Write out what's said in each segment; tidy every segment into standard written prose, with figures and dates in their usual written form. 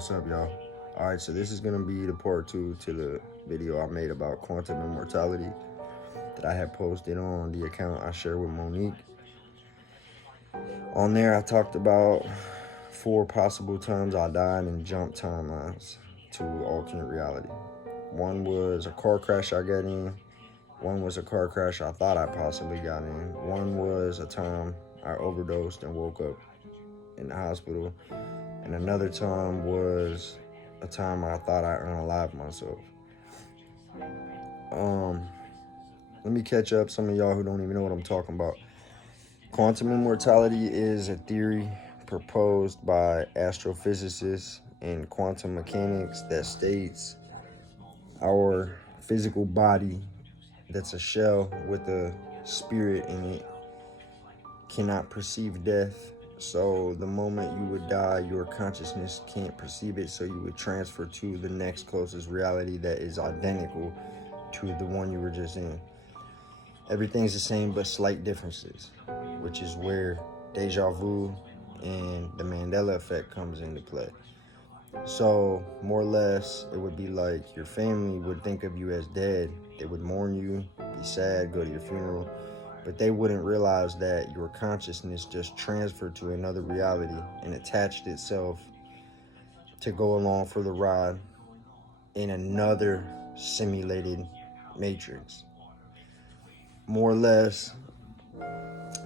What's up, y'all? Alright, so this is going to be the part 2 to the video I made about quantum immortality that I had posted on the account I share with Monique. On there, I talked about 4 possible times I died and jumped timelines to alternate reality. One was a car crash I got in. One was a car crash I thought I possibly got in. One was a time I overdosed and woke up in the hospital. And another time was a time I thought I unalived myself. Let me catch up some of y'all who don't even know what I'm talking about. Quantum immortality is a theory proposed by astrophysicists and quantum mechanics that states our physical body, that's a shell with a spirit in it, cannot perceive death. So the moment you would die, your consciousness can't perceive it, so you would transfer to the next closest reality that is identical to the one you were just in. Everything's the same but slight differences, which is where deja vu and the Mandela effect comes into play. So more or less, it would be like your family would think of you as dead. They would mourn you, be sad, go to your funeral, but they wouldn't realize that your consciousness just transferred to another reality and attached itself to go along for the ride in another simulated matrix. More or less,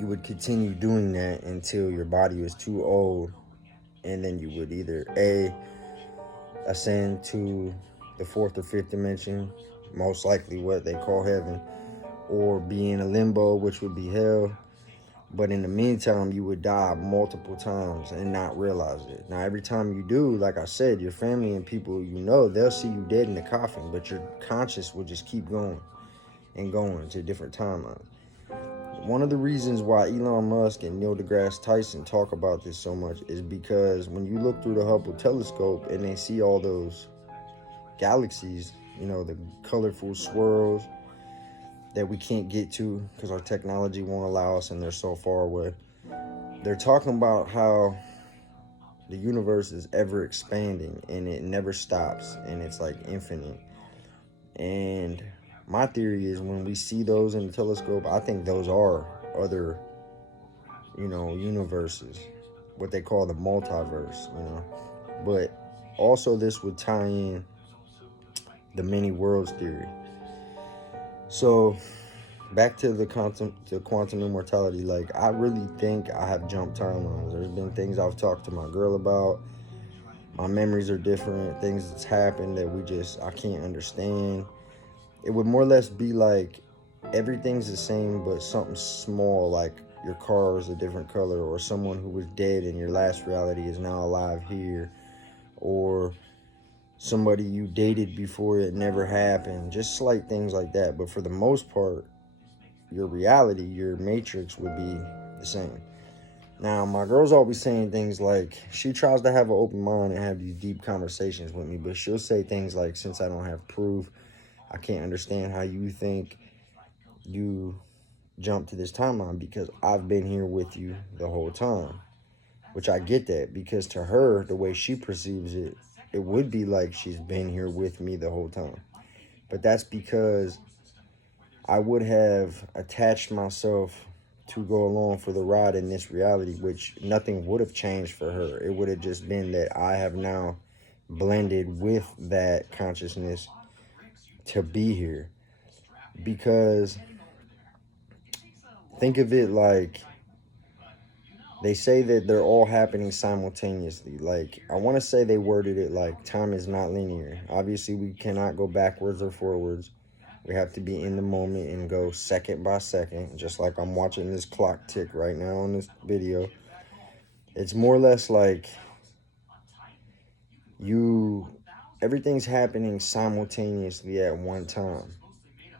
you would continue doing that until your body was too old, and then you would either A, ascend to the 4th or 5th dimension, most likely what they call heaven, or be in a limbo, which would be hell. But in the meantime, you would die multiple times and not realize it. Now, every time you do, like I said, your family and people you know, they'll see you dead in the coffin, but your conscious will just keep going and going to different timelines. One of the reasons why Elon Musk and Neil deGrasse Tyson talk about this so much is because when you look through the Hubble telescope and they see all those galaxies, you know, the colorful swirls that we can't get to because our technology won't allow us and they're so far away. They're talking about how the universe is ever expanding and it never stops and it's like infinite. And my theory is when we see those in the telescope, I think those are other, universes, what they call the multiverse, But also this would tie in the many worlds theory. So back to the quantum immortality, like I really think I have jumped timelines. There's been things I've talked to my girl about. My memories are different, things that's happened that I can't understand. It would more or less be like everything's the same, but something small, like your car is a different color, or someone who was dead in your last reality is now alive here, or somebody you dated before it never happened, just slight things like that. But for the most part, your reality, your matrix would be the same. Now, my girl's always saying things like, she tries to have an open mind and have these deep conversations with me, but she'll say things like, since I don't have proof, I can't understand how you think you jump to this timeline because I've been here with you the whole time. Which I get that, because to her, the way she perceives it, it would be like she's been here with me the whole time. But that's because I would have attached myself to go along for the ride in this reality, which nothing would have changed for her. It would have just been that I have now blended with that consciousness to be here. Because think of it like they say that they're all happening simultaneously. Like, I want to say they worded it like time is not linear. Obviously, we cannot go backwards or forwards. We have to be in the moment and go second by second, just like I'm watching this clock tick right now on this video. It's more or less like everything's happening simultaneously at one time.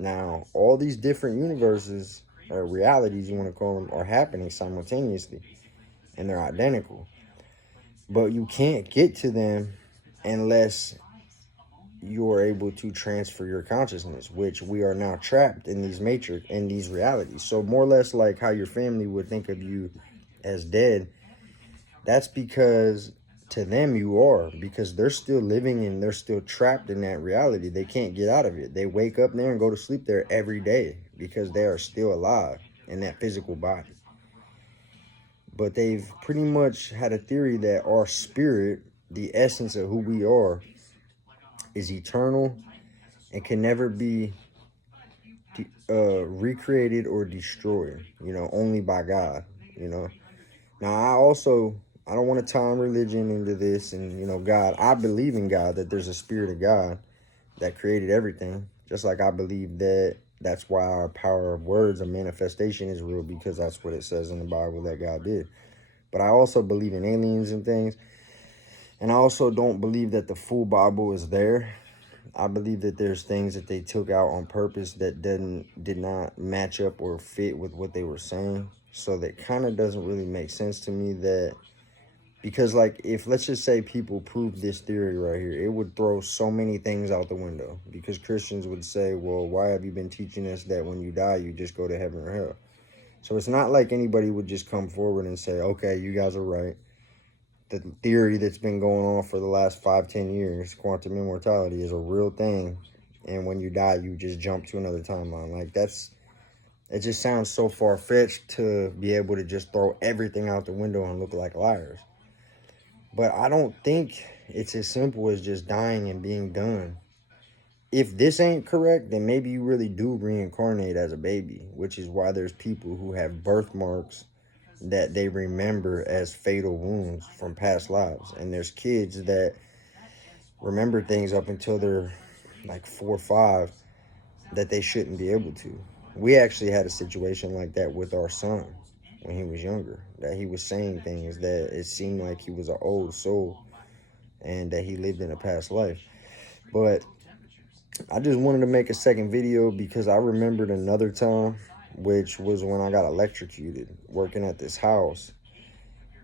Now, all these different universes or realities, you want to call them, are happening simultaneously, and they're identical. But you can't get to them unless you're able to transfer your consciousness, which we are now trapped in these realities. So more or less like how your family would think of you as dead, that's because to them you are, because they're still living and they're still trapped in that reality. They can't get out of it. They wake up there and go to sleep there every day because they are still alive in that physical body. But they've pretty much had a theory that our spirit, the essence of who we are, is eternal and can never be recreated or destroyed, only by God, Now, I don't want to time religion into this and, God. I believe in God, that there's a spirit of God that created everything. Just like I believe that's why our power of words and manifestation is real, because that's what it says in the Bible that God did. But I also believe in aliens and things. And I also don't believe that the full Bible is there. I believe that there's things that they took out on purpose that did not match up or fit with what they were saying. So that kind of doesn't really make sense to me, that because, like, if let's just say people prove this theory right here, it would throw so many things out the window, because Christians would say, well, why have you been teaching us that when you die you just go to heaven or hell? So it's not like anybody would just come forward and say, okay, you guys are right. The theory that's been going on for the last 5-10 years, quantum immortality, is a real thing, and when you die you just jump to another timeline. Like, it just sounds so far-fetched to be able to just throw everything out the window and look like liars. But I don't think it's as simple as just dying and being done. If this ain't correct, then maybe you really do reincarnate as a baby, which is why there's people who have birthmarks that they remember as fatal wounds from past lives. And there's kids that remember things up until they're like 4 or 5 that they shouldn't be able to. We actually had a situation like that with our son when he was younger, that he was saying things that it seemed like he was an old soul and that he lived in a past life. But I just wanted to make a second video because I remembered another time, which was when I got electrocuted working at this house.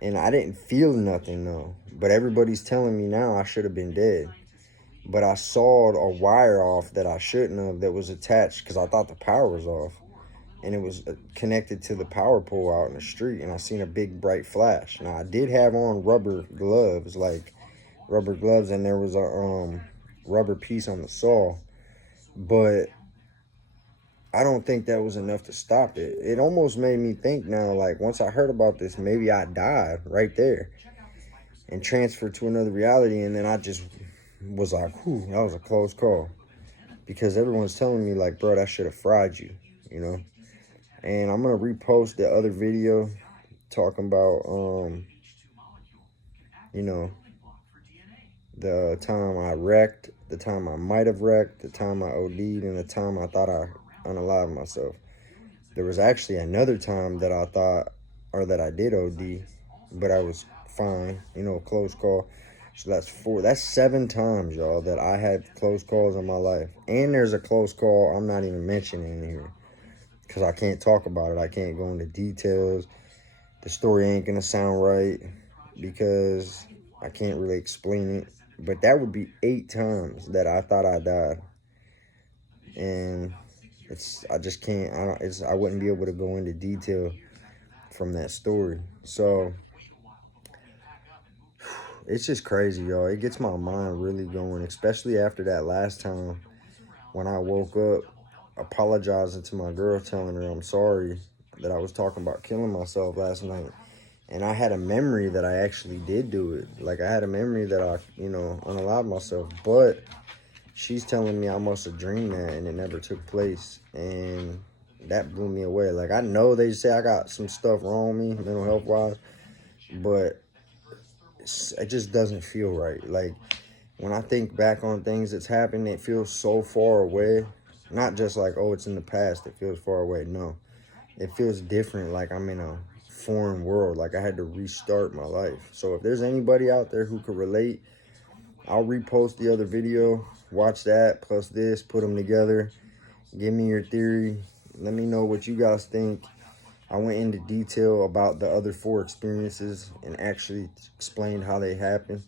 And I didn't feel nothing, though. But everybody's telling me now I should have been dead. But I sawed a wire off that I shouldn't have, that was attached, because I thought the power was off. And it was connected to the power pole out in the street. And I seen a big bright flash. Now, I did have on rubber gloves, and there was a rubber piece on the saw. But I don't think that was enough to stop it. It almost made me think now, like, once I heard about this, maybe I died right there and transferred to another reality. And then I just was like, whew, that was a close call. Because everyone's telling me, like, bro, that should have fried you, And I'm going to repost the other video talking about, the time I wrecked, the time I might have wrecked, the time I OD'd, and the time I thought I unalived myself. There was actually another time that I thought, or that I did OD, but I was fine, close call. So that's 4, that's 7 times, y'all, that I had close calls in my life. And there's a close call I'm not even mentioning in here, because I can't talk about it. I can't go into details. The story ain't gonna sound right, because I can't really explain it. But that would be 8 times that I thought I died. And I just can't, I wouldn't be able to go into detail from that story. So it's just crazy, y'all. It gets my mind really going, especially after that last time when I woke up apologizing to my girl, telling her I'm sorry that I was talking about killing myself last night. And I had a memory that I actually did do it. Like, I had a memory that I, unalived myself. But she's telling me I must have dreamed that and it never took place. And that blew me away. Like, I know they say I got some stuff wrong with me, mental health wise, but it just doesn't feel right. Like, when I think back on things that's happened, it feels so far away. Not just like, oh, it's in the past, it feels far away. No, it feels different. Like I'm in a foreign world. Like I had to restart my life. So if there's anybody out there who could relate, I'll repost the other video. Watch that plus this, put them together. Give me your theory. Let me know what you guys think. I went into detail about the other 4 experiences and actually explained how they happened.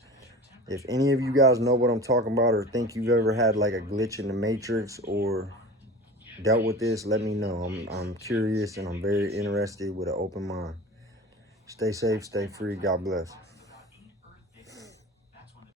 If any of you guys know what I'm talking about, or think you've ever had like a glitch in the matrix or dealt with this, let me know. I'm curious and I'm very interested with an open mind. Stay safe, stay free. God bless.